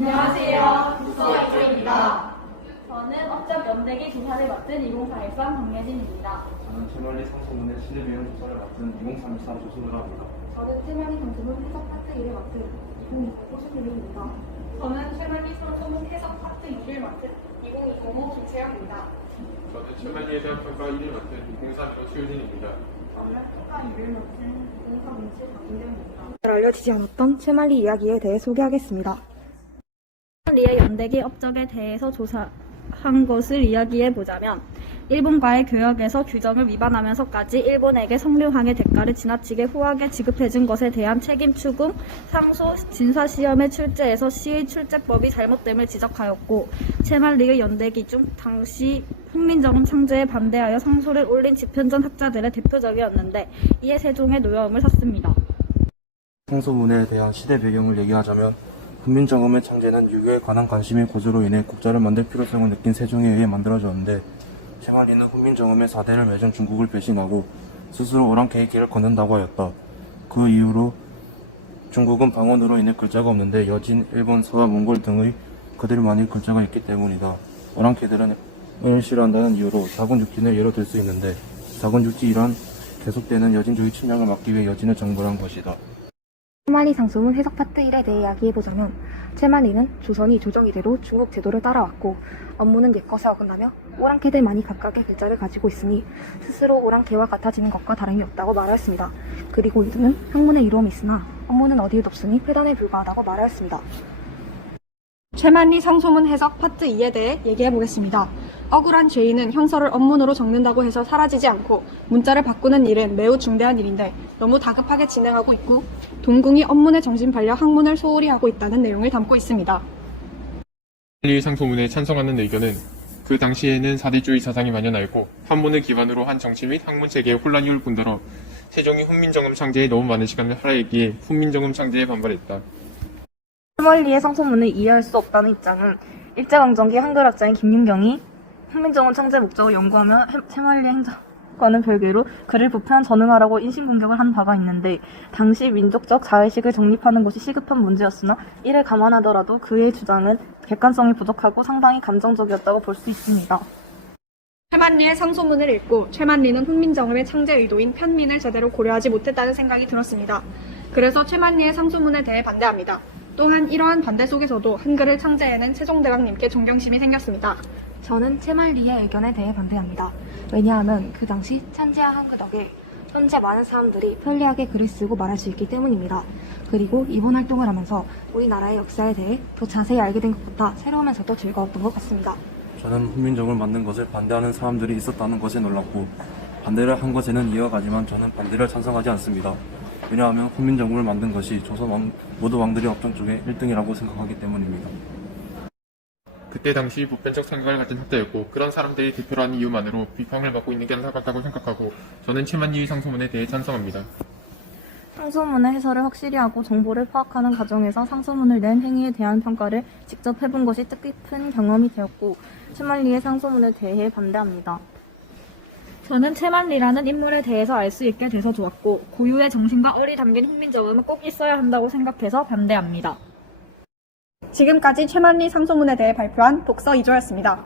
안녕하세요. 국서이조입니다. 저는 업적 연대기 조사를 맡은 2041상 박예진입니다. 저는 채널리 상소문의 시대배경 조사를 맡은 2034 조승우라 합니다. 저는 채널리 상소문 해석 파트 1을 맡은 2025 저는 채널리 상소문 해석 파트 2를 맡은 2025 김채영입니다. 저는 채널리에 대한 평가 1을 맡은 2031호 수효진입니다. 저는 평가 2를 맡은 0407 박민정입니다. 알려지지 않았던 채말리 이야기에 대해 소개하겠습니다. 채말리의 연대기 업적에 대해서 조사한 것을 이야기해보자면 일본과의 교역에서 규정을 위반하면서까지 일본에게 성류항의 대가를 지나치게 후하게 지급해준 것에 대한 책임 추궁, 상소, 진사시험의 출제에서 시의 출제법이 잘못됨을 지적하였고 채말리의 연대기 중 당시 훈민정음 창제에 반대하여 상소를 올린 집현전 학자들의 대표적이었는데 이에 세종의 노여움을 샀습니다. 상소문에 대한 시대 배경을 얘기하자면 훈민정음의 창제는 유교에 관한 관심의 고조로 인해 국자를 만들 필요성을 느낀 세종에 의해 만들어졌는데 채말리는 훈민정음의 사대를 맺은 중국을 배신하고 스스로 오랑캐의 길을 걷는다고 하였다. 그 이후로 중국은 방언으로 인해 글자가 없는데 여진, 일본, 서와 몽골 등의 그들만의 글자가 있기 때문이다. 오랑캐들은 을 싫어한다는 이유로 자군육진을 예로 들 수 있는데 자군육지이란 계속되는 여진주의 침략을 막기 위해 여진을 정벌한 것이다. 채말리 상소문 해석 파트 1에 대해 이야기해보자면 채말리는 조선이 조정이대로 중국 제도를 따라왔고 업무는 옛것에 어긋나며 오랑캐들만이 각각의 글자를 가지고 있으니 스스로 오랑캐와 같아지는 것과 다름이 없다고 말하였습니다. 그리고 이들은 학문에 이로움이 있으나 업무는 어디에도 없으니 회단에 불과하다고 말하였습니다. 채말리 상소문 해석 파트 2에 대해 얘기해보겠습니다. 억울한 죄인은 현서를 업문으로 적는다고 해서 사라지지 않고 문자를 바꾸는 일은 매우 중대한 일인데 너무 다급하게 진행하고 있고 동궁이 업문에 정신 팔려 학문을 소홀히 하고 있다는 내용을 담고 있습니다. 채널리 상소문에 찬성하는 의견은 그 당시에는 사대주의 사상이 만연하였고 학문을 기반으로 한 정치 및 학문 체계의 혼란이올 뿐더러 세종이 훈민정음 창제에 너무 많은 시간을 할애했기에 훈민정음 창제에 반발했다. 채말리의 상소문을 이해할 수 없다는 입장은 일제강점기 한글학자인 김윤경이 훈민정음 창제 목적을 연구하며 채말리 행정과는 별개로 그를 부패한 전응하라고 인신공격을 한 바가 있는데 당시 민족적 자의식을 정립하는 것이 시급한 문제였으나 이를 감안하더라도 그의 주장은 객관성이 부족하고 상당히 감정적이었다고 볼 수 있습니다. 채만리의 상소문을 읽고 채만리는 훈민정음의 창제 의도인 편민을 제대로 고려하지 못했다는 생각이 들었습니다. 그래서 채만리의 상소문에 대해 반대합니다. 또한 이러한 반대 속에서도 한글을 창제해낸 세종대왕님께 존경심이 생겼습니다. 저는 채말리의 의견에 대해 반대합니다. 왜냐하면 그 당시 찬지와 한글 덕에 현재 많은 사람들이 편리하게 글을 쓰고 말할 수 있기 때문입니다. 그리고 이번 활동을 하면서 우리나라의 역사에 대해 더 자세히 알게 된 것보다 새로우면서도 즐거웠던 것 같습니다. 저는 훈민정음을 만든 것을 반대하는 사람들이 있었다는 것에 놀랐고 반대를 한 것에는 이해가지만 저는 반대를 찬성하지 않습니다. 왜냐하면 훈민정음을 만든 것이 조선 모든 왕들의 업종 중에 1등이라고 생각하기 때문입니다. 그때 당시 보편적 생각을 가진 학자였고 그런 사람들이 대표로 하는 이유만으로 비판을 받고 있는 게 안타깝다고 생각하고 저는 채만리 상소문에 대해 찬성합니다. 상소문의 해설을 확실히 하고 정보를 파악하는 과정에서 상소문을 낸 행위에 대한 평가를 직접 해본 것이 뜻깊은 경험이 되었고 채말리의 상소문에 대해 반대합니다. 저는 채만리라는 인물에 대해서 알 수 있게 돼서 좋았고 고유의 정신과 얼이 담긴 훈민정음은 꼭 있어야 한다고 생각해서 반대합니다. 지금까지 채만리 상소문에 대해 발표한 독서 2조였습니다.